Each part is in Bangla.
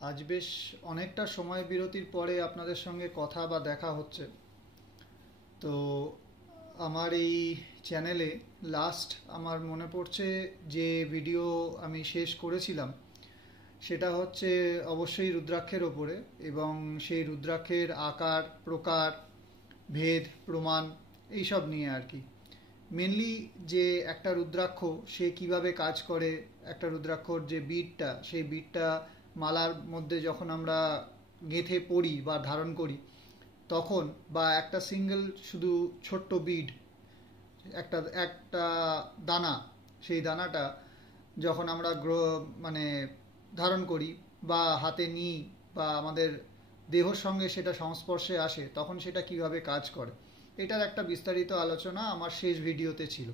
আজ বেশ অনেকটা সময় বিরতির পরে আপনাদের সঙ্গে কথা বা দেখা হচ্ছে। তো আমার এই চ্যানেলে লাস্ট আমার মনে পড়ছে যে ভিডিও আমি শেষ করেছিলাম সেটা হচ্ছে অবশ্যই রুদ্রাক্ষের ওপরে, এবং সেই রুদ্রাক্ষের আকার, প্রকার, ভেদ, প্রমাণ এইসব নিয়ে আর কি। মেনলি যে একটা রুদ্রাক্ষ সে কিভাবে কাজ করে, একটা রুদ্রাক্ষর যে বিটটা, সেই বিটটা মালার মধ্যে যখন আমরা গেঁথে পরি বা ধারণ করি তখন, বা একটা সিঙ্গেল শুধু ছোট্ট বিড, একটা একটা দানা, সেই দানাটা যখন আমরা মানে ধারণ করি বা হাতে নিই বা আমাদের দেহর সঙ্গে সেটা সংস্পর্শে আসে, তখন সেটা কিভাবে কাজ করে, এটার একটা বিস্তারিত আলোচনা আমার শেষ ভিডিওতে ছিল।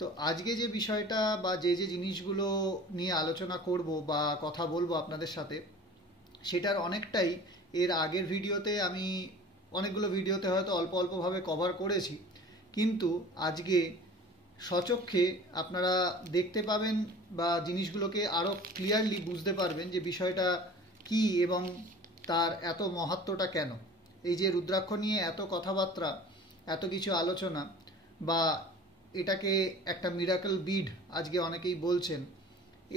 তো আজকে যে বিষয়টা বা যে যে জিনিসগুলো নিয়ে আলোচনা করব বা কথা বলবো আপনাদের সাথে, সেটার অনেকটাই এর আগের ভিডিওতে আমি অনেকগুলো ভিডিওতে হয়তো অল্প অল্পভাবে কভার করেছি, কিন্তু আজকে সচক্ষে আপনারা দেখতে পাবেন বা জিনিসগুলোকে আরও ক্লিয়ারলি বুঝতে পারবেন যে বিষয়টা কি এবং তার এত মহত্বটা কেন। এই যে রুদ্রাক্ষ নিয়ে এত কথাবার্তা, এত কিছু আলোচনা, বা এটাকে একটা মিরাকল বিড আজকে অনেকেই বলছেন,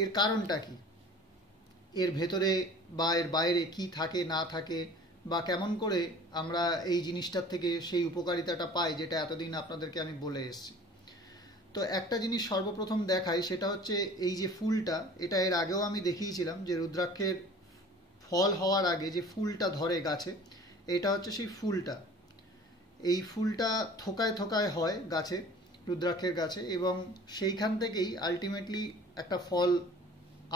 এর কারণটা কি, এর ভেতরে বা এর বাইরে কি থাকে না থাকে, বা কেমন করে আমরা এই জিনিসটার থেকে সেই উপকারিতাটা পাই যেটা এতদিন আপনাদেরকে আমি বলে এসেছি। তো একটা জিনিস সর্বপ্রথম দেখাই, সেটা হচ্ছে এই যে ফুলটা, এটা এর আগেও আমি দেখিয়েছিলাম যে রুদ্রাক্ষের ফল হওয়ার আগে যে ফুলটা ধরে গাছে, এটা হচ্ছে সেই ফুলটা। এই ফুলটা থোকায় থোকায় হয় গাছে, রুদ্রাক্ষের গাছে, এবং সেইখান থেকেই আলটিমেটলি একটা ফল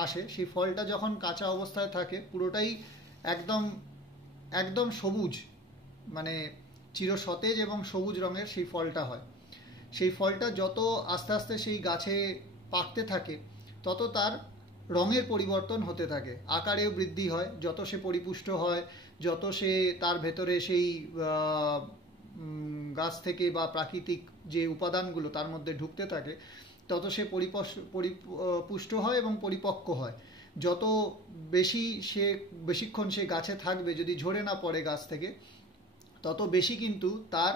আসে। সেই ফলটা যখন কাঁচা অবস্থায় থাকে পুরোটাই একদম একদম সবুজ, মানে চির সতেজ এবং সবুজ রঙের সেই ফলটা হয়। সেই ফলটা যত আস্তে আস্তে সেই গাছে পাকতে থাকে তত তার রঙের পরিবর্তন হতে থাকে, আকারেও বৃদ্ধি হয়, যত সে পরিপুষ্ট হয়, যত সে তার ভেতরে সেই গাছ থেকে বা প্রাকৃতিক যে উপাদানগুলো তার মধ্যে ঢুকতে থাকে, তত সে পরিপুষ্ট হয় এবং পরিপক্ক হয়। যত বেশিক্ষণ সে গাছে থাকবে, যদি ঝরে না পড়ে গাছ থেকে, তত বেশি কিন্তু তার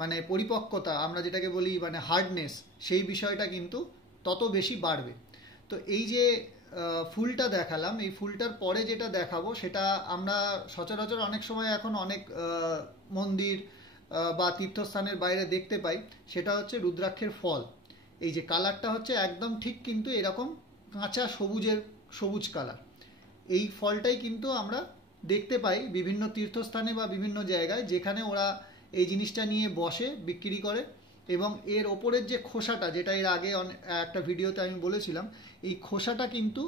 মানে পরিপক্কতা, আমরা যেটাকে বলি মানে হার্ডনেস, সেই বিষয়টা কিন্তু তত বেশি বাড়বে। তো এই যে ফুলটা দেখালাম, এই ফুলটার পরে যেটা দেখাবো সেটা আমরা সচরাচর অনেক সময় এখন অনেক মন্দির বা তীর্থস্থানের বাইরে দেখতে পাই, সেটা হচ্ছে রুদ্রাক্ষের ফল। এই যে কালারটা হচ্ছে একদম ঠিক কিন্তু এরকম কাঁচা সবুজ কালার। এই ফলটাই কিন্তু আমরা দেখতে পাই বিভিন্ন তীর্থস্থানে বা বিভিন্ন জায়গায়, যেখানে ওরা এই জিনিসটা নিয়ে বসে বিক্রি করে। এবং এর ওপরের যে খোসাটা, যেটা এর আগে একটা ভিডিওতে আমি বলেছিলাম, এই খোসাটা কিন্তু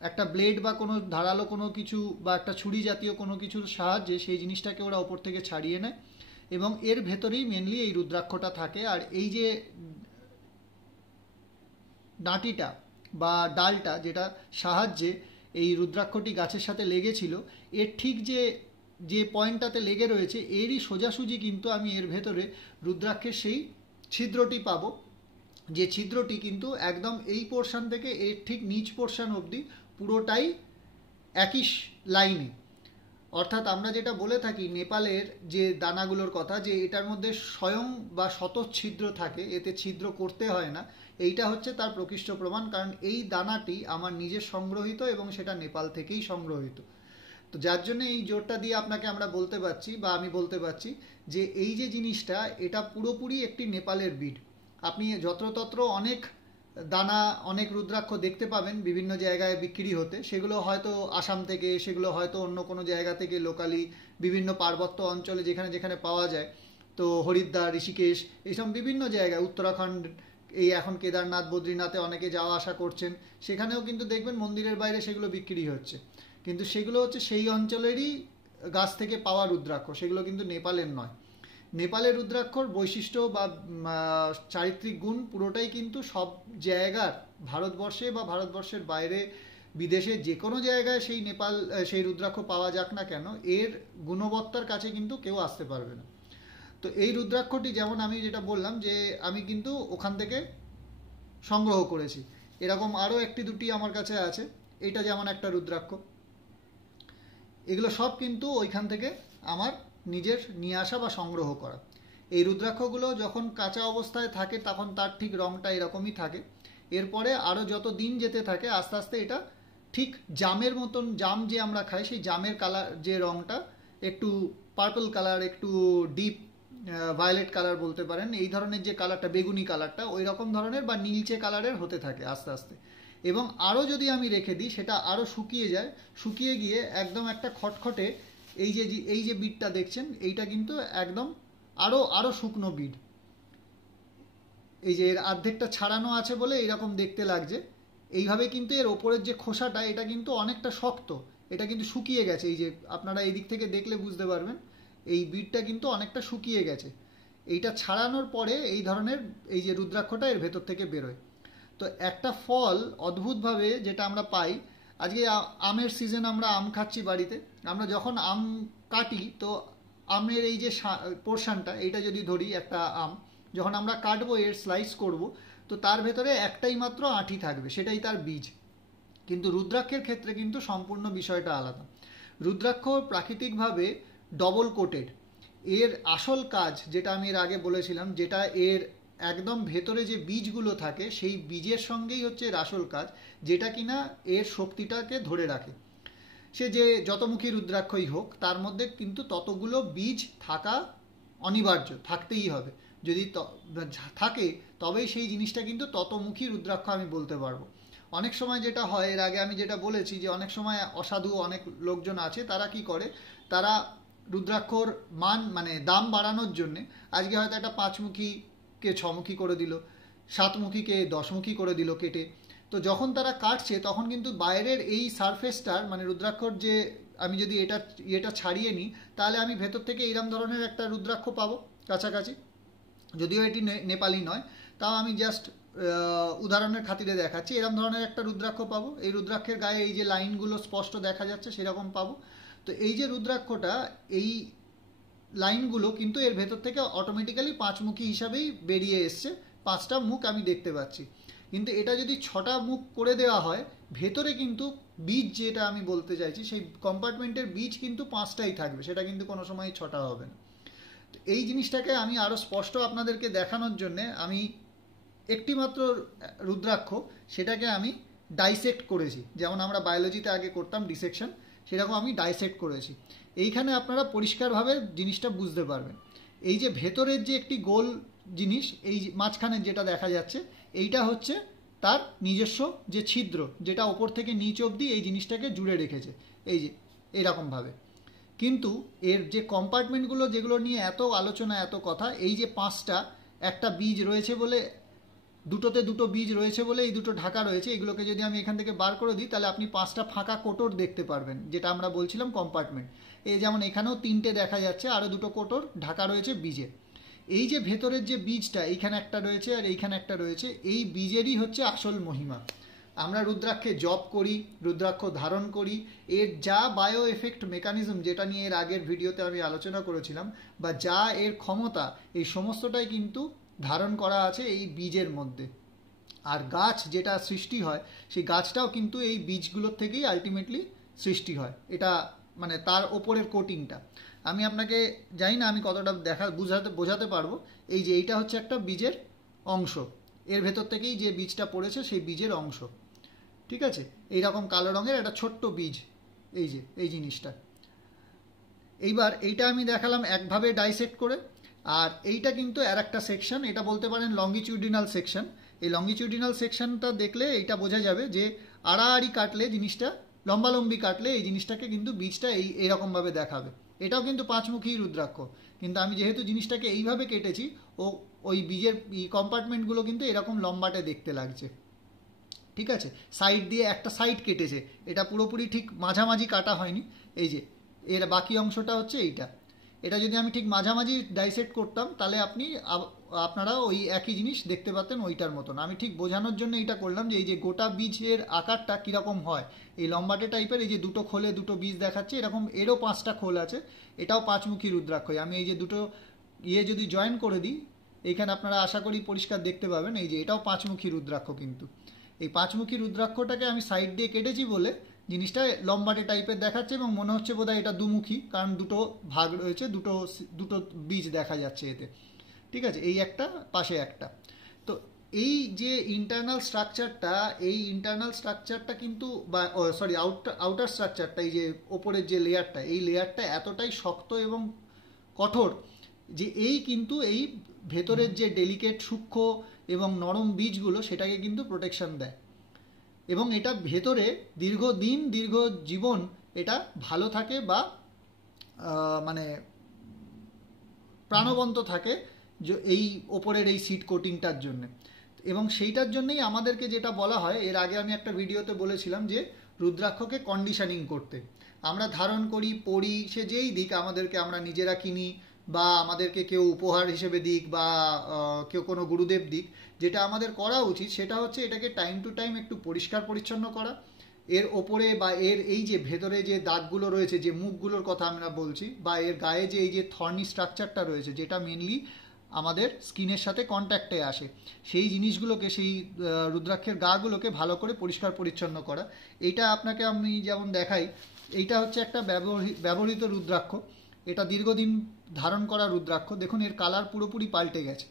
একটা ব্লেড বা কোনো ধারালো কোনো কিছু বা একটা ছুরি জাতীয় কোনো কিছুর সাহায্যে সেই জিনিসটাকে ওরা ওপর থেকে ছাড়িয়ে নেয়, এবং এর ভেতরেই মেনলি এই রুদ্রাক্ষটা থাকে। আর এই যে ডাঁটিটা বা ডালটা, যেটা সাহায্যে এই রুদ্রাক্ষটি গাছের সাথে লেগেছিল, এর ঠিক যে যে পয়েন্টটাতে লেগে রয়েছে, এরই সোজাসুজি কিন্তু আমি এর ভেতরে রুদ্রাক্ষের সেই ছিদ্রটি পাবো, যে ছিদ্রটি কিন্তু একদম এই পোর্শন থেকে এর ঠিক নিচ পোর্শন অবধি পুরোটাই একই লাইনে। অর্থাৎ আমরা যেটা বলে থাকি নেপালের যে দানাগুলোর কথা, যে এটার মধ্যে স্বয়ং বা শতচ্ছিদ্র থাকে, এতে ছিদ্র করতে হয় না, এইটা হচ্ছে তার প্রকৃষ্ট প্রমাণ। কারণ এই দানাটি আমার নিজের সংগ্রহিত এবং সেটা নেপাল থেকেই সংগ্রহিত। তো যার জন্য এই জোরটা দিয়ে আপনাকে আমরা বলতে পারছি বা আমি বলতে পারছি যে এই যে জিনিসটা, এটা পুরোপুরি একটি নেপালের বিড। আপনি যত্রতত্র অনেক দানা, অনেক রুদ্রাক্ষ দেখতে পাবেন বিভিন্ন জায়গায় বিক্রি হতে, সেগুলো হয়তো আসাম থেকে, সেগুলো হয়তো অন্য কোনো জায়গা থেকে লোকালি বিভিন্ন পার্বত্য অঞ্চলে যেখানে যেখানে পাওয়া যায়। তো হরিদ্বার, ঋষিকেশ, এইসব বিভিন্ন জায়গায়, উত্তরাখণ্ড, এই এখন কেদারনাথ, বদ্রীনাথে অনেকে যাওয়া আসা করছেন, সেখানেও কিন্তু দেখবেন মন্দিরের বাইরে সেগুলো বিক্রি হচ্ছে। কিন্তু সেগুলো হচ্ছে সেই অঞ্চলেরই গাছ থেকে পাওয়া রুদ্রাক্ষ, সেগুলো কিন্তু নেপালের নয়। নেপালের রুদ্রাক্ষর বৈশিষ্ট্য বা চারিত্রিক গুণ পুরোটাই কিন্তু সব জায়গার, ভারতবর্ষে বা ভারতবর্ষের বাইরে, বিদেশে যে কোনো জায়গায় সেই রুদ্রাক্ষ পাওয়া যাক না কেন, এর গুণবত্তার কাছে কিন্তু কেউ আসতে পারবে না। তো এই রুদ্রাক্ষটি যেমন আমি যেটা বললাম যে আমি কিন্তু ওখান থেকে সংগ্রহ করেছি, এরকম আরও একটি দুটি আমার কাছে আছে। এটা যেমন একটা রুদ্রাক্ষ, এগুলো সব কিন্তু ওইখান থেকে আমার নিজের নিয়ে আসা বা সংগ্রহ করা। এই রুদ্রাক্ষগুলো যখন কাঁচা অবস্থায় থাকে তখন তার ঠিক রঙটা এরকমই থাকে। এরপরে আরও যত দিন যেতে থাকে আস্তে আস্তে এটা ঠিক জামের মতন, জাম যে আমরা খাই সেই জামের কালার যে রঙটা একটু পার্পল কালার, একটু ডিপ ভায়োলেট কালার বলতে পারেন, এই ধরনের যে কালারটা বেগুনি কালারটা ওই রকম ধরনের বা নীলচে কালারের হতে থাকে আস্তে আস্তে। এবং আরও যদি আমি রেখে দিই সেটা আরও শুকিয়ে যায়, শুকিয়ে গিয়ে একদম একটা খটখটে এই যে বিটটা দেখছেন এইটা কিন্তু একদম আরও আরও শুকনো বিট। এই যে এর অর্ধেকটা ছাড়ানো আছে বলে এইরকম দেখতে লাগছে, এইভাবে কিন্তু এর ওপরের যে খোসাটা এটা কিন্তু অনেকটা শক্ত, এটা কিন্তু শুকিয়ে গেছে। এই যে আপনারা এই দিক থেকে দেখলে বুঝতে পারবেন এই বিটটা কিন্তু অনেকটা শুকিয়ে গেছে। এইটা ছাড়ানোর পরে এই ধরনের এই যে রুদ্রাক্ষটা এর ভেতর থেকে বেরোয়। তো একটা ফল অদ্ভুতভাবে যেটা আমরা পাই, আজকে আমের সিজন, আমরা আম খাচ্ছি বাড়িতে, আমরা যখন আম কাটি তো আমের এই যে পোর্শনটা এইটা যদি ধরি একটা আম, যখন আমরা কাটবো এর স্লাইস করব, তো তার ভেতরে একটাই মাত্র আঁটি থাকবে, সেটাই তার বীজ। কিন্তু রুদ্রাক্ষের ক্ষেত্রে কিন্তু সম্পূর্ণ বিষয়টা আলাদা। রুদ্রাক্ষ প্রাকৃতিকভাবে ডবল কোটেড। এর আসল কাজ যেটা আমি এর আগে বলেছিলাম, যেটা এর একদম ভেতরে যে বীজগুলো থাকে সেই বীজের সঙ্গেই হচ্ছে এর আসল কাজ, যেটা কিনা এর শক্তিটাকে ধরে রাখে। সে যে যতমুখী রুদ্রাক্ষই হোক তার মধ্যে কিন্তু ততগুলো বীজ থাকা অনিবার্য, থাকতেই হবে। যদি থাকে তবেই সেই জিনিসটা কিন্তু ততমুখী রুদ্রাক্ষ আমি বলতে পারবো। অনেক সময় যেটা হয়, এর আগে আমি যেটা বলেছি যে অনেক সময় অসাধু অনেক লোকজন আছে, তারা কি করে, তারা রুদ্রাক্ষর মান মানে দাম বাড়ানোর জন্যে আজকে হয়তো একটা 5মুখীকে 6মুখী করে দিল, 7মুখীকে 10মুখী করে দিল কেটে। তো যখন তারা কাটছে তখন কিন্তু বাইরের এই সারফেসটার মানে রুদ্রাক্ষর যে, আমি যদি এটা ছাড়িয়ে নিই তাহলে আমি ভেতর থেকে এইরকম ধরনের একটা রুদ্রাক্ষ পাবো কাছাকাছি। যদিও এটি নেপালি নয়, তাও আমি জাস্ট উদাহরণের খাতিরে দেখাচ্ছি, এরকম ধরনের একটা রুদ্রাক্ষ পাবো। এই রুদ্রাক্ষের গায়ে এই যে লাইনগুলো স্পষ্ট দেখা যাচ্ছে সেরকম পাবো। তো এই যে রুদ্রাক্ষটা, এই লাইনগুলো কিন্তু এর ভেতর থেকে অটোমেটিক্যালি 5মুখী হিসাবেই বেরিয়ে এসছে, 5টা মুখ আমি দেখতে পাচ্ছি। কিন্তু এটা যদি 6টা মুখ করে দেওয়া হয়, ভেতরে কিন্তু বীজ যেটা আমি বলতে চাইছি সেই কম্পার্টমেন্টের বীজ কিন্তু 5টাই থাকবে, সেটা কিন্তু কোনো সময় 6টা হবে না। তো এই জিনিসটাকে আমি আরও স্পষ্ট আপনাদেরকে দেখানোর জন্যে আমি একটি মাত্র রুদ্রাক্ষ, সেটাকে আমি ডাইসেক্ট করেছি, যেমন আমরা বায়োলজিতে আগে করতাম ডিসেকশন, সেরকম আমি ডাইসেক্ট করেছি। এইখানে আপনারা পরিষ্কারভাবে জিনিসটা বুঝতে পারবেন। এই যে ভেতরের যে একটি গোল জিনিস, এই মাঝখানে যেটা দেখা যাচ্ছে, এইটা হচ্ছে তার নিজস্ব যে ছিদ্র, যেটা ওপর থেকে নিচ অবধি এই জিনিসটাকে জুড়ে রেখেছে, এই যে এইরকমভাবে। কিন্তু এর যে কম্পার্টমেন্টগুলো যেগুলো নিয়ে এত আলোচনা এত কথা, এই যে 5টা, একটা বীজ রয়েছে বলে, দুটোতে দুটো বীজ রয়েছে বলে এই দুটো ঢাকা রয়েছে, এগুলোকে যদি আমি এখান থেকে বার করে দিই তাহলে আপনি 5টা ফাঁকা কোটর দেখতে পারবেন, যেটা আমরা বলছিলাম কম্পার্টমেন্ট। এই যেমন এখানেও 3টে দেখা যাচ্ছে, আরও দুটো কোটর ঢাকা রয়েছে বীজে। এই যে ভেতরের যে বীজটা, এইখানে একটা রয়েছে আর এইখানে একটা রয়েছে, এই বীজেরই হচ্ছে আসল মহিমা। আমরা রুদ্রাক্ষে জপ করি, রুদ্রাক্ষ ধারণ করি, এর যা বায়ো এফেক্ট মেকানিজম, যেটা নিয়ে এর আগের ভিডিওতে আমি আলোচনা করেছিলাম, বা যা এর ক্ষমতা, এই সমস্তটাই কিন্তু ধারণ করা আছে এই বীজের মধ্যে। আর গাছ যেটা সৃষ্টি হয়, সেই গাছটাও কিন্তু এই বীজগুলোর থেকেই আলটিমেটলি সৃষ্টি হয়। এটা মানে তার ওপরের কোটিংটা আমি আপনাকে জানি না আমি কতটা বোঝাতে পারবো। এই যে এইটা হচ্ছে একটা বীজের অংশ, এর ভেতর থেকেই যে বীজটা পড়েছে সেই বীজের অংশ, ঠিক আছে। এইরকম কালো রঙের একটা ছোট্ট বীজ, এই যে এই জিনিসটা। এইবার এইটা আমি দেখালাম একভাবে ডাইসেক্ট করে, আর এইটা কিন্তু আর একটা সেকশন, এটা বলতে পারেন লঙ্গিটিউডিনাল সেকশন। এই লঙ্গিটিউডিনাল সেকশনটা দেখলে এইটা বোঝা যাবে যে আড়াআড়ি কাটলে জিনিসটা, লম্বালম্বি কাটলে এই জিনিসটাকে কিন্তু বীজটা এইরকমভাবে দেখাবে। এটাও কিন্তু 5মুখী রুদ্রাক্ষ, কিন্তু আমি যেহেতু জিনিসটাকে এইভাবে কেটেছি, ওই বীজের কম্পার্টমেন্টগুলো কিন্তু এরকম লম্বাটে দেখতে লাগছে, ঠিক আছে। সাইড দিয়ে একটা সাইড কেটেছে, এটা পুরোপুরি ঠিক মাঝামাঝি কাটা হয়নি। এই যে এর বাকি অংশটা হচ্ছে এইটা, এটা যদি আমি ঠিক মাঝামাঝি ডাইসেক্ট করতাম তাহলে আপনারা ওই একই জিনিস দেখতে পাতেন ওইটার মতন। আমি ঠিক বোঝানোর জন্য এটা করলাম যে এই যে গোটা বীজের আকারটা কীরকম হয়, এই লম্বাটে টাইপের, এই যে দুটো খোলে দুটো বীজ দেখাচ্ছে এরকম, এরও 5টা খোল আছে, এটাও 5মুখী রুদ্রাক্ষ। আমি এই যে দুটো যদি জয়েন করে দিই, এইখানে আপনারা আশা করি পরিষ্কার দেখতে পাবেন, এই যে এটাও 5মুখী রুদ্রাক্ষ। কিন্তু এই পাঁচমুখী রুদ্রাক্ষটাকে আমি সাইড দিয়ে কেটেছি বলে জিনিসটা লম্বাটে টাইপের দেখাচ্ছে এবং মনে হচ্ছে বোধহয় এটা দুমুখী, কারণ দুটো ভাগ রয়েছে, দুটো বীজ দেখা যাচ্ছে এতে। ঠিক আছে, এই একটা পাশে একটা। তো এই যে ইন্টারনাল স্ট্রাকচারটা কিন্তু, বা সরি আউটার স্ট্রাকচারটা, এই যে ওপরের যে লেয়ারটা, এই লেয়ারটা এতটাই শক্ত এবং কঠোর যে এই ভেতরের যে ডেলিকেট সূক্ষ্ম এবং নরম বীজগুলো সেটাকে কিন্তু প্রোটেকশন দেয়, এবং এটা ভেতরে দীর্ঘদিন দীর্ঘ জীবন এটা ভালো থাকে বা মানে প্রাণবন্ত থাকে এই ওপরের এই সিড কোটিংটার জন্য। এবং সেইটার জন্যই আমাদেরকে যেটা বলা হয়, এর আগে আমি একটা ভিডিওতে বলেছিলাম যে রুদ্রাক্ষকে কন্ডিশনিং করতে। আমরা ধারণ করি, পড়ি, সে যেই দিক আমাদেরকে, আমরা নিজেরা কিনি বা আমাদেরকে কেউ উপহার হিসেবে দিক বা কেউ কোনো গুরুদেব দিক, যেটা আমাদের করা উচিত সেটা হচ্ছে এটাকে টাইম টু টাইম একটু পরিষ্কার পরিচ্ছন্ন করা। এর ওপরে বা এর এই যে ভেতরে যে দাগগুলো রয়েছে, যে মুখগুলোর কথা আমরা বলছি, বা এর গায়ে যে এই যে থর্নি স্ট্রাকচারটা রয়েছে, যেটা মেনলি আমাদের স্কিনের সাথে কন্ট্যাক্টে আসে, সেই জিনিসগুলোকে, সেই রুদ্রাক্ষের গাগুলোকে ভালো করে পরিষ্কার পরিচ্ছন্ন করা। এইটা আপনাকে আমি যেমন দেখাই, এইটা হচ্ছে একটা ব্যবহৃত রুদ্রাক্ষ। এটা দীর্ঘদিন ধারণ করা রুদ্রাক্ষ। দেখুন এর কালার পুরোপুরি পাল্টে গেছে,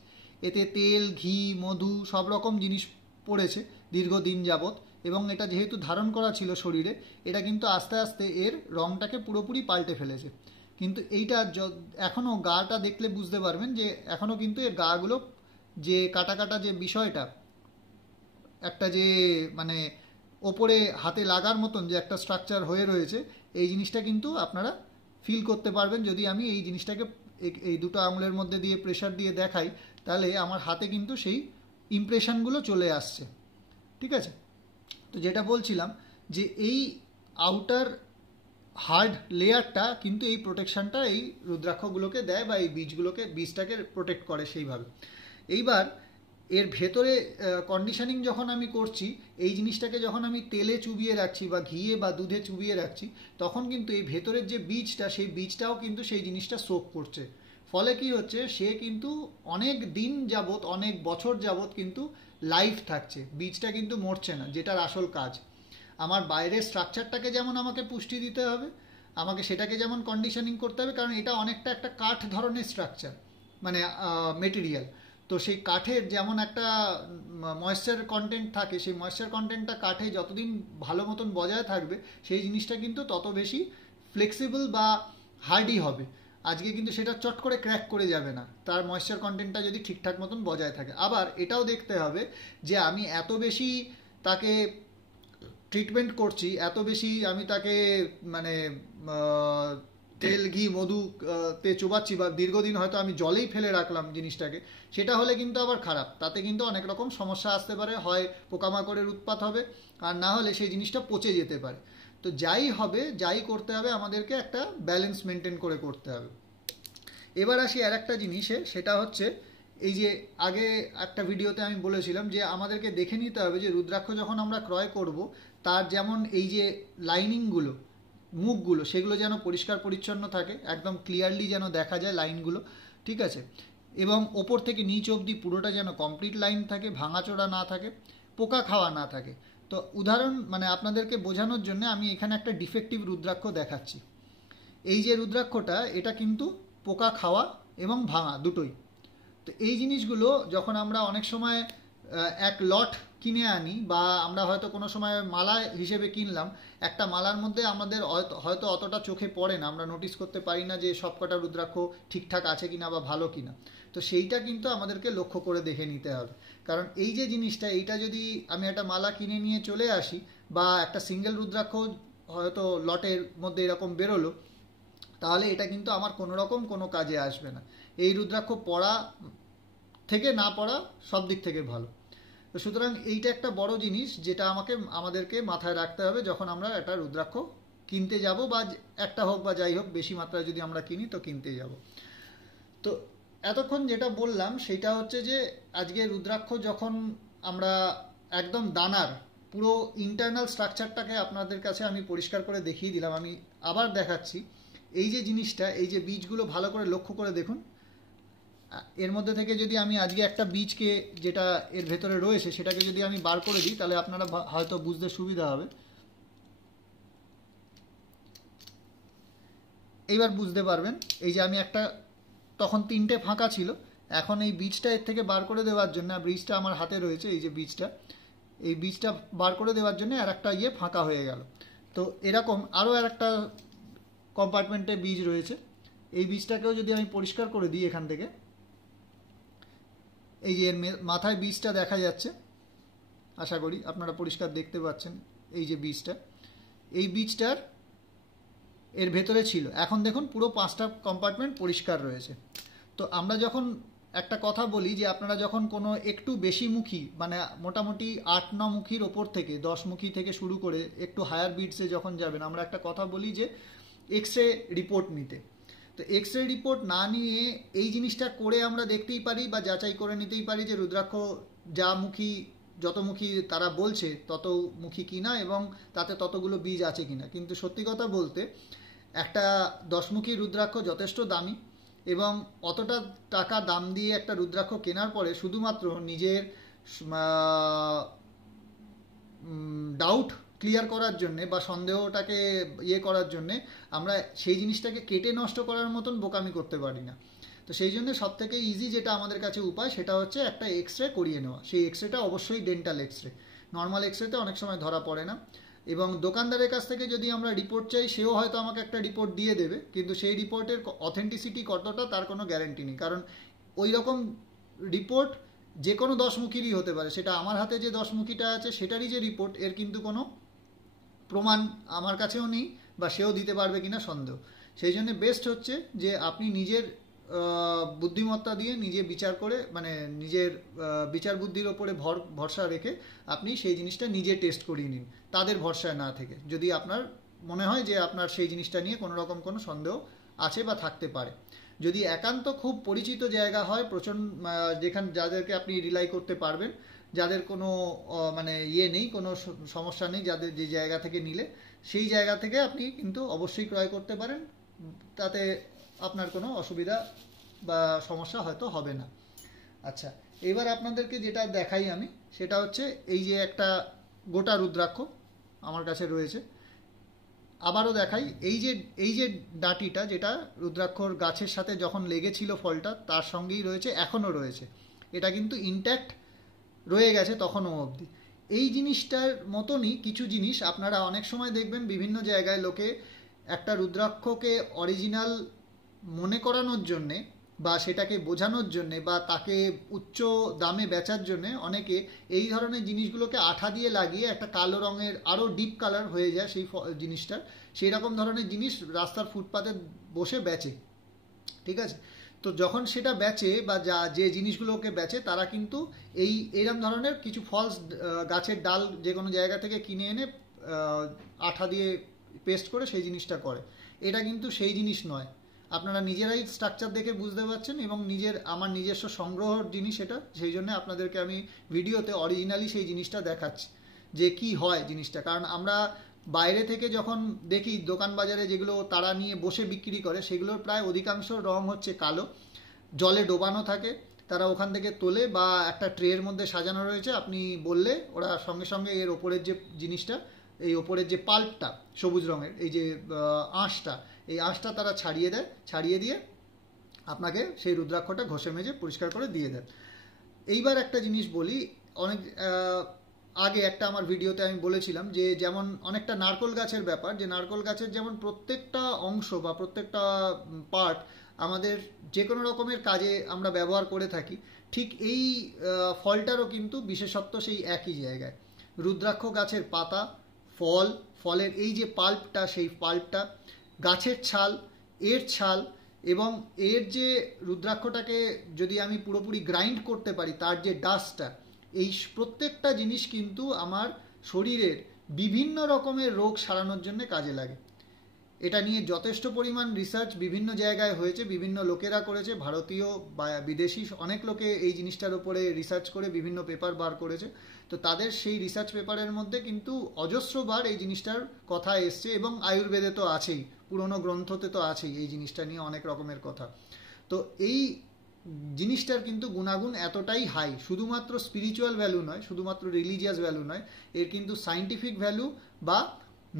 এতে তেল, ঘি, মধু সব রকম জিনিস পড়েছে দীর্ঘদিন যাবৎ, এবং এটা যেহেতু ধারণ করা ছিল শরীরে, এটা কিন্তু আস্তে আস্তে এর রংটাকে পুরোপুরি পাল্টে ফেলেছে। কিন্তু এইটা এখনও গাটা দেখলে বুঝতে পারবেন যে এখনও কিন্তু এর গাগুলো যে কাটা কাটা যে বিষয়টা, একটা যে মানে ওপরে হাতে লাগার মতন যে একটা স্ট্রাকচার হয়ে রয়েছে, এই জিনিসটা কিন্তু আপনারা ফিল করতে পারবেন যদি আমি এই জিনিসটাকে এই দুটো আঙুলের মধ্যে দিয়ে প্রেশার দিয়ে দেখাই, তাহলে আমার হাতে কিন্তু সেই ইমপ্রেশনগুলো চলে আসছে। ঠিক আছে, তো যেটা বলছিলাম যে এই আউটার হার্ড লেয়ারটা কিন্তু এই প্রোটেকশনটা এই রুদ্রাক্ষগুলোকে দেয়, বা এই বীজটাকে প্রোটেক্ট করে সেইভাবে। এইবার এর ভেতরে কন্ডিশনিং যখন আমি করছি, এই জিনিসটাকে যখন আমি তেলে চুবিয়ে রাখছি বা ঘিয়ে বা দুধে চুবিয়ে রাখছি, তখন কিন্তু এই ভেতরের যে বীজটা, সেই বীজটাও কিন্তু সেই জিনিসটা সোক করছে। ফলে কি হচ্ছে, সে কিন্তু অনেক দিন যাবত, অনেক বছর যাবত কিন্তু লাইফ থাকছে, বীজটা কিন্তু মরছে না, যেটার আসল কাজ। আমার বাইরের স্ট্রাকচারটাকে যেমন আমাকে পুষ্টি দিতে হবে, আমাকে সেটাকে যেমন কন্ডিশনিং করতে হবে, কারণ এটা অনেকটা একটা কাঠ ধরনের স্ট্রাকচার, মানে মেটেরিয়াল। তো সেই কাঠের যেমন একটা ময়েশ্চার কন্টেন্ট থাকে, সেই ময়েশ্চার কন্টেন্টটা কাঠে যতদিন ভালো মতন বজায় থাকবে, সেই জিনিসটা কিন্তু তত বেশি ফ্লেক্সিবল বা হার্ডি হবে। আজকে কিন্তু সেটা চট করে ক্র্যাক করে যাবে না, তার ময়েশ্চার কন্টেন্টটা যদি ঠিকঠাক মতন বজায় থাকে। আবার এটাও দেখতে হবে যে আমি এত বেশি তাকে ট্রিটমেন্ট করছি, এত বেশি আমি তাকে মানে তেল, ঘি, মধু তে চোবাচ্ছি, বা দীর্ঘদিন হয়তো আমি জলেই ফেলে রাখলাম জিনিসটাকে, সেটা হলে কিন্তু আবার খারাপ। তাতে কিন্তু অনেক রকম সমস্যা আসতে পারে, হয় পোকামাকড়ের উৎপাত হবে, আর না হলে সেই জিনিসটা পচে যেতে পারে। তো যাই হবে, যাই করতে হবে, আমাদেরকে একটা ব্যালেন্স মেনটেন করে করতে হবে। এবার আসি আর একটা জিনিসে, সেটা হচ্ছে এই যে আগে একটা ভিডিওতে আমি বলেছিলাম যে আমাদেরকে দেখে নিতে হবে যে রুদ্রাক্ষ যখন আমরা ক্রয় করব, তার যেমন এই যে লাইনিংগুলো, মুখগুলো, সেগুলো যেন পরিষ্কার পরিচ্ছন্ন থাকে, একদম ক্লিয়ারলি যেন দেখা যায় লাইনগুলো। ঠিক আছে, এবং ওপর থেকে নিচ অবধি পুরোটা যেন কমপ্লিট লাইন থাকে, ভাঙাচোরা না থাকে, পোকা খাওয়া না থাকে। তো উদাহরণ মানে আপনাদেরকে বোঝানোর জন্য আমি এখানে একটা ডিফেক্টিভ রুদ্রাক্ষ দেখাচ্ছি। এই যে রুদ্রাক্ষটা, এটা কিন্তু পোকা খাওয়া এবং ভাঙা দুটোই। তো এই জিনিসগুলো যখন আমরা অনেক সময় এক লট কিনে আনি, বা আমরা হয়তো কোনো সময় মালা হিসেবে কিনলাম, একটা মালার মধ্যে আমাদের হয়তো অতটা চোখে পড়ে না, আমরা নোটিস করতে পারি না যে সবকটা রুদ্রাক্ষ ঠিকঠাক আছে কিনা বা ভালো কিনা। তো সেইটা কিন্তু আমাদেরকে লক্ষ্য করে দেখে নিতে হবে, কারণ এই যে জিনিসটা, এইটা যদি আমি একটা মালা কিনে নিয়ে চলে আসি, বা একটা সিঙ্গেল রুদ্রাক্ষ হয়তো লটের মধ্যে এরকম বেরোলো, তাহলে এটা কিন্তু আমার কোনো রকম কোনো কাজে আসবে না। এই রুদ্রাক্ষ পড়া থেকে না পড়া সব দিক থেকে ভালো। তো সুতরাং এইটা একটা বড় জিনিস, যেটা আমাদেরকে মাথায় রাখতে হবে যখন আমরা একটা রুদ্রাক্ষ কিনতে যাব, বা একটা হোক বা যাই হোক, বেশি মাত্রায় যদি আমরা কিনি তো কিনতে যাব। তো এতক্ষণ যেটা বললাম সেটা হচ্ছে যে আজকে রুদ্রাক্ষ যখন আমরা একদম দানার পুরো ইন্টারনাল স্ট্রাকচারটাকে আপনাদের কাছে আমি পরিষ্কার করে দেখিয়ে দিলাম। আমি আবার দেখাচ্ছি, এই যে জিনিসটা, এই যে বীজগুলো ভালো করে লক্ষ্য করে দেখুন, এর মধ্যে থেকে যদি আমি আজকে একটা বীজকে যেটা এর ভেতরে রয়েছে সেটাকে যদি আমি বার করে দিই তাহলে আপনারা হয়তো বুঝতে সুবিধা হবে। এইবার বুঝতে পারবেন এই যে আমি একটা তখন 3টে ফাঁকা ছিল, এখন এই বীজটা এর থেকে বার করে দেওয়ার জন্য, বীজটা আমার হাতে রয়েছে, এই যে বীজটা, এই বীজটা বার করে দেওয়ার জন্য আর একটা ফাঁকা হয়ে গেল। তো এরকম আরও আর একটা কম্পার্টমেন্টে বীজ রয়েছে। এই বীজটাকেও যদি আমি পরিষ্কার করে দিই এখান থেকে, এই যে এর মাথায় বীজটা দেখা যাচ্ছে, আশা করি আপনারা পরিষ্কার দেখতে পাচ্ছেন। এই যে বীজটা, এই বীজটার এর ভেতরে ছিল, এখন দেখুন পুরো 5টা কম্পার্টমেন্ট পরিষ্কার রয়েছে। তো আমরা যখন একটা কথা বলি যে আপনারা যখন কোনো একটু বেশি মুখী, মানে মোটামুটি 8-9 মুখীর ওপর থেকে 10 মুখী থেকে শুরু করে একটু হায়ার বিটসে যখন যাবেন, আমরা একটা কথা বলি যে এক্স রে রিপোর্ট নিতে। তো এক্স রে রিপোর্ট না নিয়ে এই জিনিসটা করে আমরা দেখতেই পারি বা যাচাই করে নিতেই পারি যে রুদ্রাক্ষ যা মুখী, যত মুখী তারা বলছে তত মুখী কিনা এবং তাতে ততগুলো বীজ আছে কিনা। কিন্তু সত্যি কথা বলতে একটা 10মুখী রুদ্রাক্ষ যথেষ্ট দামি, এবং অতটা টাকা দাম দিয়ে একটা রুদ্রাক্ষ কেনার পরে শুধুমাত্র নিজের ডাউট ক্লিয়ার করার জন্যে বা সন্দেহটাকে করার জন্যে আমরা সেই জিনিসটাকে কেটে নষ্ট করার মতন বোকামি করতে পারি না। তো সেই জন্য সবথেকে ইজি যেটা আমাদের কাছে উপায় সেটা হচ্ছে একটা এক্স রে করিয়ে নেওয়া। সেই এক্স রেটা অবশ্যই ডেন্টাল এক্স রে, নর্মাল এক্স রেতে অনেক সময় ধরা পড়ে না। এবং দোকানদারের কাছ থেকে যদি আমরা রিপোর্ট চাই, সেও হয়তো আমাকে একটা রিপোর্ট দিয়ে দেবে, কিন্তু সেই রিপোর্টের অথেন্টিসিটি কতটা তার কোনো গ্যারেন্টি নেই। কারণ ওই রকম রিপোর্ট যে কোনো 10মুখীরই হতে পারে, সেটা আমার হাতে যে 10মুখীটা আছে সেটারই যে রিপোর্ট, এর কিন্তু কোনো প্রমাণ আমার কাছেও নেই বা সেও দিতে পারবে কিনা সন্দেহ। সেই জন্য বেস্ট হচ্ছে যে আপনি নিজের বুদ্ধিমত্তা দিয়ে নিজে বিচার করে, মানে নিজের বিচার বুদ্ধির ওপরে ভরসা রেখে আপনি সেই জিনিসটা নিজে টেস্ট করিয়ে নিন, তাদের ভরসায় না থেকে, যদি আপনার মনে হয় যে আপনার সেই জিনিসটা নিয়ে কোনো রকম কোনো সন্দেহ আছে বা থাকতে পারে। যদি একান্ত খুব পরিচিত জায়গা হয়, প্রচণ্ড যেখানে যাদেরকে আপনি রিলাই করতে পারবেন, যাদের কোনো মানে নেই, কোনো সমস্যা নেই, যাদের যে জায়গা থেকে নিলে সেই জায়গা থেকে আপনি কিন্তু অবশ্যই ক্রয় করতে পারেন, তাতে আপনার কোনো অসুবিধা বা সমস্যা হয়তো হবে না। আচ্ছা, এবার আপনাদেরকে যেটা দেখাই আমি সেটা হচ্ছে এই যে একটা গোটা রুদ্রাক্ষ আমার কাছে রয়েছে। আবারও দেখাই, এই যে ডাঁটিটা যেটা রুদ্রাক্ষর গাছের সাথে যখন লেগেছিল ফলটা, তার সঙ্গেই রয়েছে, এখনও রয়েছে, এটা কিন্তু ইনট্যাক্ট রয়ে গেছে তখনও অবধি। এই জিনিসটার মতনই কিছু জিনিস আপনারা অনেক সময় দেখবেন বিভিন্ন জায়গায় লোকে একটা রুদ্রাক্ষকে অরিজিনাল মনে করানোর জন্যে বা সেটাকে বোঝানোর জন্যে বা তাকে উচ্চ দামে বেচার জন্যে অনেকে এই ধরনের জিনিসগুলোকে আঠা দিয়ে লাগিয়ে একটা কালো রঙের আরও ডিপ কালার হয়ে যায় সেই জিনিসটার, সেই রকম ধরনের জিনিস রাস্তার ফুটপাতে বসে বেচে। ঠিক আছে, তো যখন সেটা বেচে বা যে জিনিসগুলোকে বেচে তারা কিন্তু এইরকম ধরনের কিছু ফলস গাছের ডাল যে কোনো জায়গা থেকে কিনে এনে আঠা দিয়ে পেস্ট করে সেই জিনিসটা করে। এটা কিন্তু সেই জিনিস নয়, আপনারা নিজেরাই স্ট্রাকচার দেখে বুঝতে পারছেন, এবং আমার নিজস্ব সংগ্রহের জিনিস এটা, সেই জন্য আপনাদেরকে আমি ভিডিওতে অরিজিনালি সেই জিনিসটা দেখাচ্ছি যে কি হয় জিনিসটা। কারণ আমরা বাইরে থেকে যখন দেখি দোকান বাজারে যেগুলো তারা নিয়ে বসে বিক্রি করে, সেগুলোর প্রায় অধিকাংশ রং হচ্ছে কালো, জলে ডোবানো থাকে, তারা ওখান থেকে তোলে বা একটা ট্রের মধ্যে সাজানো রয়েছে, আপনি বললে ওরা সঙ্গে সঙ্গে এর ওপরের যে জিনিসটা, এই ওপরের যে পাল্পটা সবুজ রঙের, এই যে আঁশটা, এই আঁশটা তারা ছাড়িয়ে দেয়, ছাড়িয়ে দিয়ে আপনাকে সেই রুদ্রাক্ষটা ঘষে মেজে পরিষ্কার করে দিয়ে দেন। এইবার একটা জিনিস বলি, অনেক আগে একটা আমার ভিডিওতে আমি বলেছিলাম যে যেমন অনেকটা নারকোল গাছের ব্যাপার, যে নারকোল গাছের যেমন প্রত্যেকটা অংশ বা প্রত্যেকটা পার্ট আমাদের যে কোনো রকমের কাজে আমরা ব্যবহার করে থাকি, ঠিক এই ফলটারও কিন্তু বিশেষত্ব সেই একই জায়গায়। রুদ্রাক্ষ গাছের পাতা, ফলের এই যে পাল্পটা, সেই পাল্পটা, গাছের ছাল, এর ছাল, এবং এর যে রুদ্রাক্ষটাকে যদি আমি পুরোপুরি গ্রাইন্ড করতে পারি তার যে ডাস্টটা, এই প্রত্যেকটা জিনিস কিন্তু আমার শরীরের বিভিন্ন রকমের রোগ সারানোর জন্য কাজে লাগে। এটা নিয়ে যথেষ্ট পরিমাণ রিসার্চ বিভিন্ন জায়গায় হয়েছে, বিভিন্ন লোকেরা করেছে, ভারতীয় বা বিদেশি অনেক লোকে এই জিনিসটার উপরে রিসার্চ করে বিভিন্ন পেপার বার করেছে। তো তাদের সেই রিসার্চ পেপারের মধ্যে কিন্তু অজস্রবার এই জিনিসটার কথা এসছে, এবং আয়ুর্বেদে তো আছেই, পুরনো গ্রন্থতে তো আছেই এই জিনিসটা নিয়ে অনেক রকমের কথা। তো এই জিনিসটার কিন্তু গুণাগুণ এতটাই হাই, শুধুমাত্র স্পিরিচুয়াল ভ্যালু নয়, শুধুমাত্র রিলিজিয়াস ভ্যালু নয়, এর কিন্তু সায়েন্টিফিক ভ্যালু বা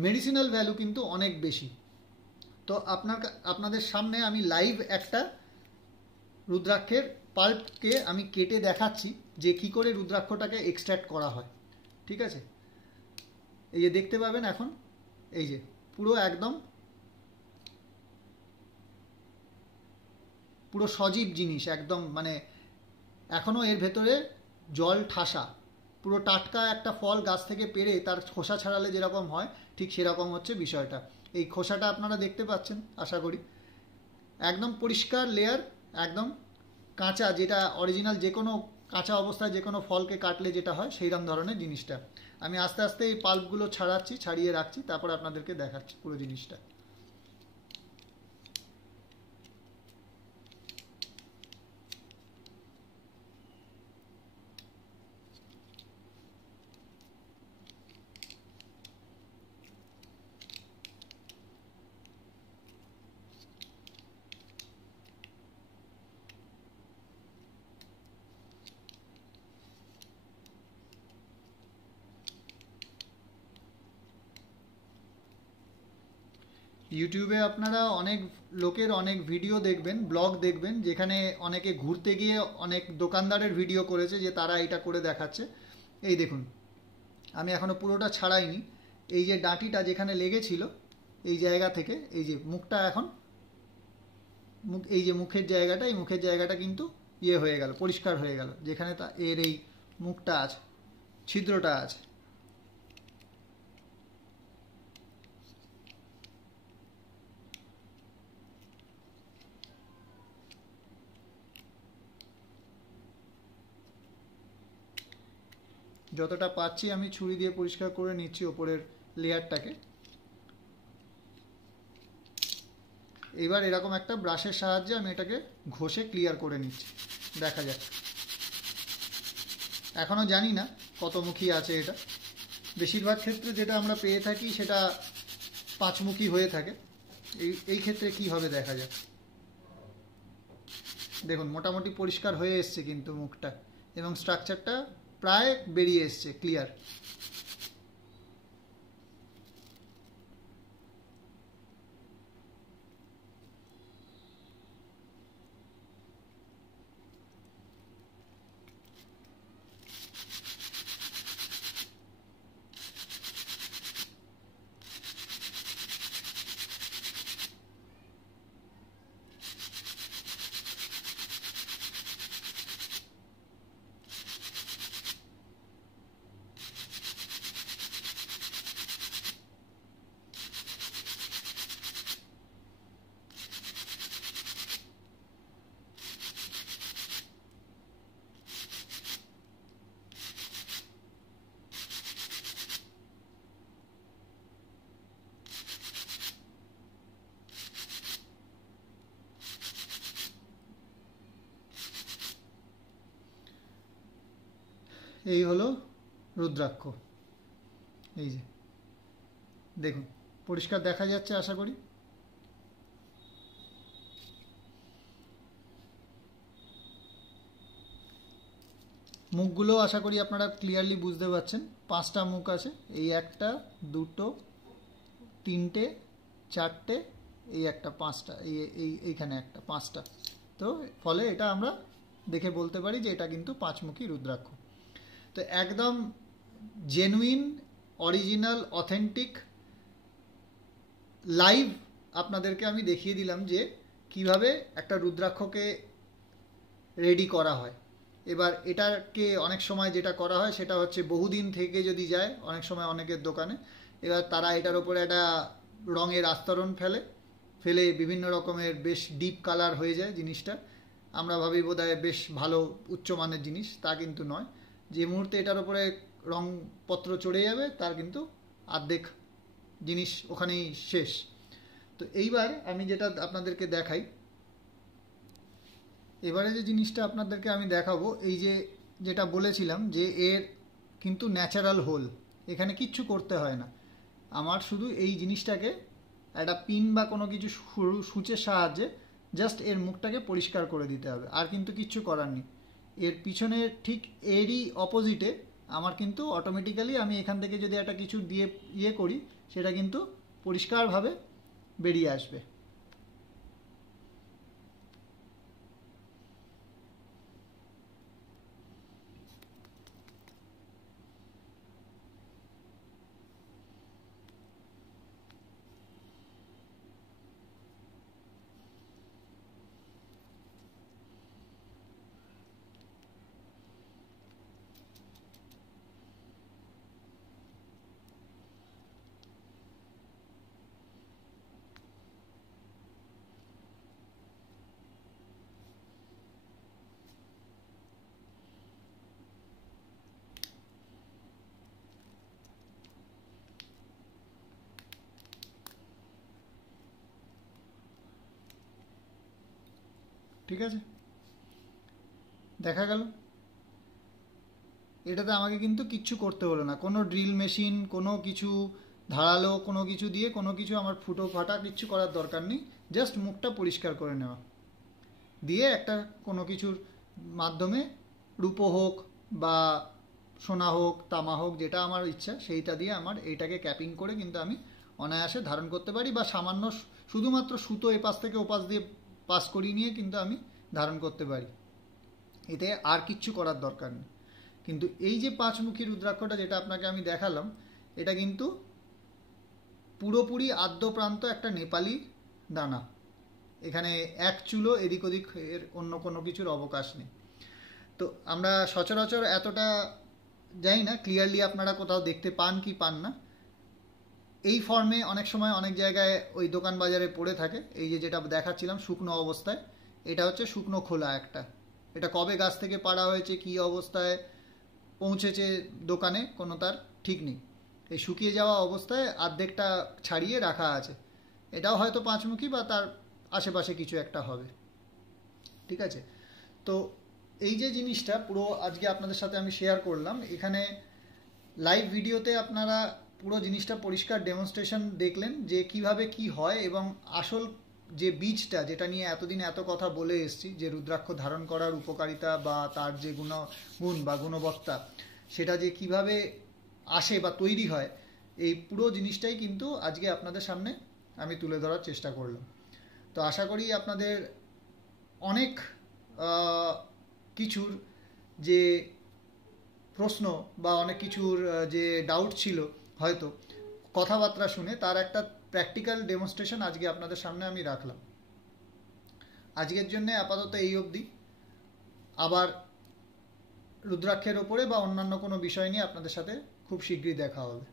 মেডিসিনাল ভ্যালু কিন্তু অনেক বেশি। তো আপনাদের সামনে আমি লাইভ একটা রুদ্রাক্ষের পাল্পকে আমি কেটে দেখাচ্ছি যে কি করে রুদ্রাক্ষটাকে এক্সট্র্যাক্ট করা হয়। ঠিক আছে, এই যে দেখতে পাবেন এখন, এই যে পুরো একদম পুরো সজীব জিনিস, একদম মানে এখনো এর ভেতরে জল ঠাসা, পুরো টাটকা একটা ফল গাছ থেকে পেড়ে তার খোসা ছাড়ালে যেরকম হয় ঠিক সেরকম হচ্ছে বিষয়টা। এই খোসাটা আপনারা দেখতে পাচ্ছেন আশা করি, একদম পরিষ্কার লেয়ার, একদম কাঁচা, যেটা অরিজিনাল যে কোনো কাঁচা অবস্থায় যে কোনো ফলকে কাটলে যেটা হয় সেইরকম ধরনের জিনিসটা। আমি আস্তে আস্তে এই পাল্পগুলো ছাড়িয়ে রাখছি, তারপর আপনাদেরকে দেখাচ্ছি পুরো জিনিসটা। ইউটিউবে আপনারা অনেক লোকের অনেক ভিডিও দেখবেন, ব্লগ দেখবেন, যেখানে অনেকে ঘুরতে গিয়ে অনেক দোকানদারের ভিডিও করেছে যে তারা এটা করে দেখাচ্ছে। এই দেখুন, আমি এখনো পুরোটা ছাড়াইনি, এই যে ডাঁটিটা যেখানে লেগেছিল এই জায়গা থেকে, এই যে মুখটা এখন এই যে মুখের জায়গাটা, এই মুখের জায়গাটা কিন্তু ইয়ে হয়ে গেল, পরিষ্কার হয়ে গেল, যেখানে এর এই মুখটা আছে, ছিদ্রটা আছে। যতটা পাচ্ছি আমি ছুরি দিয়ে পরিষ্কার করে নিচ্ছি ওপরের লেয়ারটাকে। এবার এরকম একটা ব্রাশের সাহায্যে আমি এটাকে ঘষে ক্লিয়ার করে নিচ্ছি, দেখা যাক। এখনো জানি না কতমুখী আছে এটা, বেশিরভাগ ক্ষেত্রে যেটা আমরা পেয়ে থাকি সেটা 5মুখী হয়ে থাকে। এই ক্ষেত্রে কি হবে দেখা যাক। দেখুন মোটামুটি পরিষ্কার হয়ে এসছে কিন্তু মুখটা, এবং স্ট্রাকচারটা প্রায় বেরিয়ে এসছে ক্লিয়ার। এই হলো রুদ্রাক্ষ, এই যে দেখুন পরিষ্কার দেখা যাচ্ছে আশা করি। মুখগুলো আশা করি আপনারা ক্লিয়ারলি বুঝতে পারছেন। 5টা মুখ আছে, এই একটা, দুটো, তিনটে, চারটে, এই একটা, 5টা, এইখানে একটা, 5টা। তো ফলে এটা আমরা দেখে বলতে পারি যে এটা কিন্তু 5মুখী রুদ্রাক্ষ। তো একদম জেনুইন, অরিজিনাল, অথেন্টিক লাইভ আপনাদেরকে আমি দেখিয়ে দিলাম যে কিভাবে একটা রুদ্রাক্ষকে রেডি করা হয়। এবার এটাকে অনেক সময় যেটা করা হয় সেটা হচ্ছে বহুদিন থেকে যদি যায় অনেক সময় অনেকের দোকানে, এবার তারা এটার উপরে একটা রঙের আস্তরণ ফেলে বিভিন্ন রকমের বেশ ডিপ কালার হয়ে যায় জিনিসটা। আমরা ভাবি বোধহয় বেশ ভালো উচ্চমানের জিনিস, তা কিন্তু নয়। যে মুহূর্তে এটার উপরে রংপত্র চড়ে যাবে তার কিন্তু অর্ধেক জিনিস ওখানেই শেষ। তো এইবার আমি যেটা আপনাদেরকে দেখাই, এবারে যে জিনিসটা আপনাদেরকে আমি দেখাবো, এই যে যেটা বলেছিলাম যে এর কিন্তু ন্যাচারাল হোল, এখানে কিচ্ছু করতে হয় না। আমার শুধু এই জিনিসটাকে একটা পিন বা কোনো কিছু সূচের সাহায্যে জাস্ট এর মুখটাকে পরিষ্কার করে দিতে হবে, আর কিন্তু কিচ্ছু করার নেই। এর পিছনে ঠিক এরই অপোজিটে আমার কিন্তু অটোমেটিক্যালি আমি এখান থেকে যদি একটা কিছু দিয়ে ইয়ে করি, সেটা কিন্তু পরিষ্কারভাবে বেরিয়ে আসবে। ঠিক আছে, দেখা গেল। এটাতে আমাকে কিন্তু কিচ্ছু করতে হলো না, কোনো ড্রিল মেশিন, কোনো কিছু ধারালো কোনো কিছু দিয়ে কোনো কিছু আমার ফুটো ফাটা কিচ্ছু করার দরকার নেই। জাস্ট মুখটা পরিষ্কার করে নেওয়া, দিয়ে একটা কোনো কিছুর মাধ্যমে, রূপো হোক বা সোনা হোক, তামা হোক, যেটা আমার ইচ্ছা সেইটা দিয়ে আমার এইটাকে ক্যাপিং করে কিন্তু আমি অনায়াসে ধারণ করতে পারি, বা সামান্য শুধুমাত্র সুতো এপাশ থেকে ওপাশ দিয়ে পাস করিয়ে নিয়ে কিন্তু আমি ধারণ করতে পারি। এতে আর কিচ্ছু করার দরকার নেই। কিন্তু এই যে পাঁচমুখী রুদ্রাক্ষটা যেটা আপনাকে আমি দেখালাম, এটা কিন্তু পুরোপুরি আদ্যপ্রান্ত একটা নেপালি দানা। এখানে এক চুলো এদিক ওদিক এর অন্য কোনো কিছুর অবকাশ নেই। তো আমরা সচরাচর এতটা জানি না ক্লিয়ারলি আপনারা কোথাও দেখতে পান কি পান না। এই ফর্মে অনেক সময় অনেক জায়গায় ওই দোকান বাজারে পড়ে থাকে। এই যে যেটা দেখাচ্ছিলাম শুকনো অবস্থায়, এটা হচ্ছে শুকনো খোলা একটা। এটা কবে গাছ থেকে পাড়া হয়েছে, কি অবস্থায় পৌঁছেছে দোকানে, কোনো তার ঠিক নেই। এই শুকিয়ে যাওয়া অবস্থায় অর্ধেকটা ছাড়িয়ে রাখা আছে। এটাও হয়তো পাঁচমুখী বা তার আশেপাশে কিছু একটা হবে। ঠিক আছে, তো এই যে জিনিসটা পুরো আজকে আপনাদের সাথে আমি শেয়ার করলাম, এখানে লাইভ ভিডিওতে আপনারা পুরো জিনিসটা পরিষ্কার ডেমনস্ট্রেশন দেখলেন যে কিভাবে কি হয়, এবং আসল যে বীজটা যেটা নিয়ে এতদিন এত কথা বলে এসেছি, যে রুদ্রাক্ষ ধারণ করার উপকারিতা বা তার যে গুণ বা গুণবত্তা, সেটা যে কিভাবে আসে বা তৈরি হয়, এই পুরো জিনিসটাই কিন্তু আজকে আপনাদের সামনে আমি তুলে ধরার চেষ্টা করলাম। তো আশা করি আপনাদের অনেক কিছুর যে প্রশ্ন বা অনেক কিছুর যে ডাউট ছিল হয়তো কথাবার্তা শুনে, তার একটা প্র্যাকটিক্যাল ডেমনস্ট্রেশন আজকে আপনাদের সামনে আমি রাখলাম। আজকের জন্য আপাতত এই অবধি। আবার রুদ্রাক্ষের ওপরে বা অন্যান্য কোনো বিষয় নিয়ে আপনাদের সাথে খুব শীঘ্রই দেখা হবে।